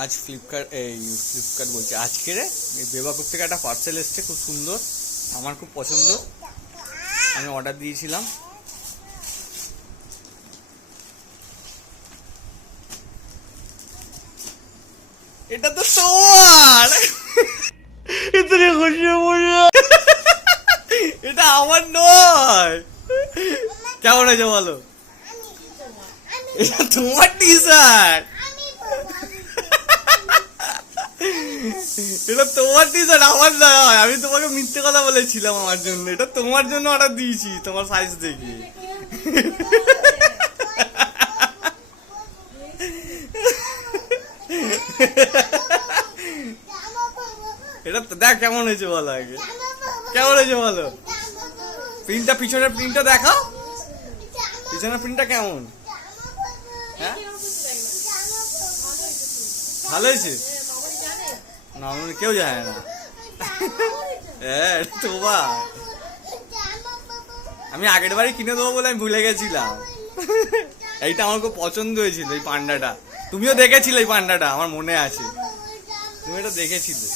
আজ ফ্লিপকার্ট বলছি, আজকে রে বেবাকুপ থেকে একটা পার্সেল এসছে, খুব সুন্দর, আমার খুব পছন্দ। আমি অর্ডার দিয়েছিলাম। এটা তো তোমার। এটা আমার নয়। কেমন হয়েছে বলো? এটা তোমার টি শার্ট। এটা তোমার টি শার্ট, আমার নয়। আমি তোমাকে মিথ্যে কথা বলেছিলাম আমার জন্য। এটা তোমার জন্য অর্ডার দিয়েছি, তোমার সাইজ দেখে। এটা দেখ কেমন হয়েছে বলো আগে, কেমন হয়েছে বলো? প্রিন্টটা, পিছনের প্রিন্টটা দেখাও, পিছনের প্রিন্টটা কেমন? হ্যাঁ ভালো হয়েছে না? কেউ জানে না। হ্যাঁ তোমার, আমি আগের বারে কিনে দেবো বলে আমি ভুলে গেছিলাম। এইটা আমার খুব পছন্দ হয়েছিল, এই পান্ডাটা। তুমিও দেখেছিলে এই পান্ডাটা, আমার মনে আছে, তুমি এটা দেখেছিলে।